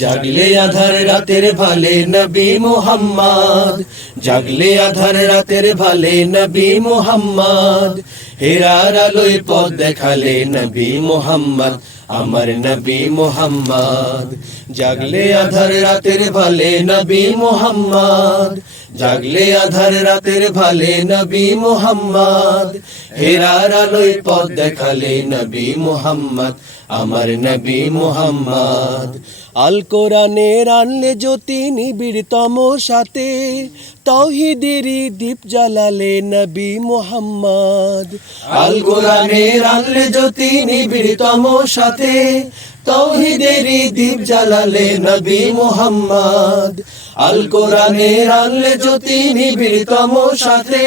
জাগলে আধার রাতের ভালে নবী মুহাম্মদ, জাগলে আধার রাতের ভালে নবী মুহাম্মদ, হেরার আলোয় পথ দেখালে নবী মুহাম্মদ, আমার নবী মুহাম্মদ। জাগলে আধার রাতের ভালে নবী মুহাম্মদ, জাগলে আধার রাতের ভালে নবী মুহাম্মদ, হেরার আলোয় পথ দেখালে নবী মুহাম্মদ, আমার নবী মুহাম্মদ। আল কোরআনের আনলে জ্যোতি নিবিড়তম সাথে, তাওহীদেরই দীপ জ্বালালে নবী মুহাম্মদ। আল কোরআনের আনলে জ্যোতি নিবিড়তম সাথে, তাওহীদেরই দীপ জ্বালালে নবী মুহাম্মদ। আল কোরআনের আনলে জ্যোতি নিবিড়তম সাথে,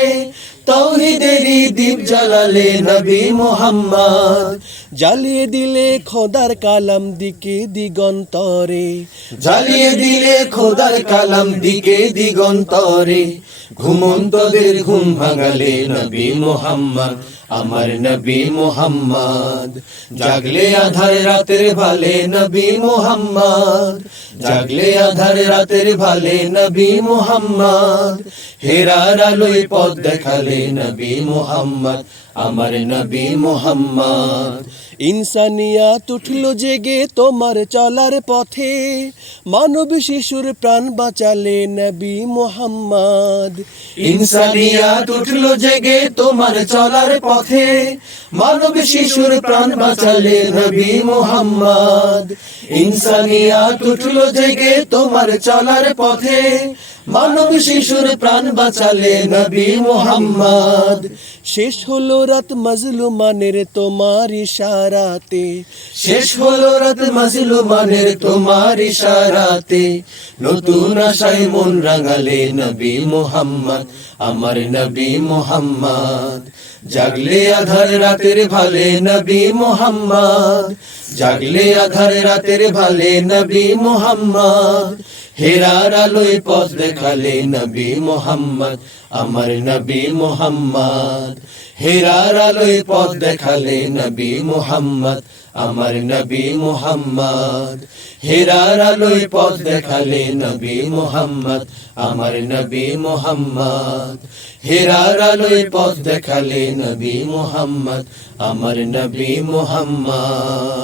তাওহীদেরই দীপ জ্বালালে নবী মুহাম্মদ। জ্বালিয়ে দিলে খোদার কালাম দিকে দিগন্তরে, জ্বালিয়ে দিলে খোদার কালাম দিকে দিগন্তরে, ঘুমন্তদের ঘুম ভাঙালে নবী মুহাম্মদ, আমার নবী মুহাম্মদ। জাগলে আধার রাতের ভালে নবী মুহাম্মদ, জাগলে আধার রাতের ভালে নবী মুহাম্মদ, হেরার আলোয় পথ দেখালে নবী মুহাম্মদ, আমার নবী মুহাম্মদ। ইনসানিয়াত উঠলো জেগে তোমার চলার পথে, মানব শিশুর প্রাণ বাঁচালে নবী মুহাম্মদ। ইনসানিয়াত উঠলো জেগে তোমার চলার পথে, মানব শিশুর প্রাণ বাঁচালে নবী মুহাম্মদ। ইনসানিয়াত উঠলো জেগে তোমার চলার পথে, মানব শিশুর প্রাণ বাঁচালে নবী মুহাম্মদ। শেষ হলো রাত মাজলুমানের তোমার ইশারাতে, শেষ হলো রাত মাজলুমানের তোমার ইশারাতে, নতুন আশায় মন রাঙালে নবী মুহাম্মদ, আমার নবী মুহাম্মদ। জাগলে আধার রাতের ভালে নবী মুহাম্মদ, জাগলে আধার রাতের ভালে নবী মুহাম্মদ, হেরার আলোয় পথ দেখালে নবী মুহাম্মদ, আমার নবী মুহাম্মদ। হেরার আলোয় পথ দেখালে নবী মুহাম্মদ, আমার নবী মুহাম্মদ। হেরার আলোয় পথ দেখালে নবী মুহাম্মদ, আমার নবী মুহাম্মদ। হেরার আলোয় পথ দেখালে নবী মুহাম্মদ, আমার নবী মুহাম্মদ।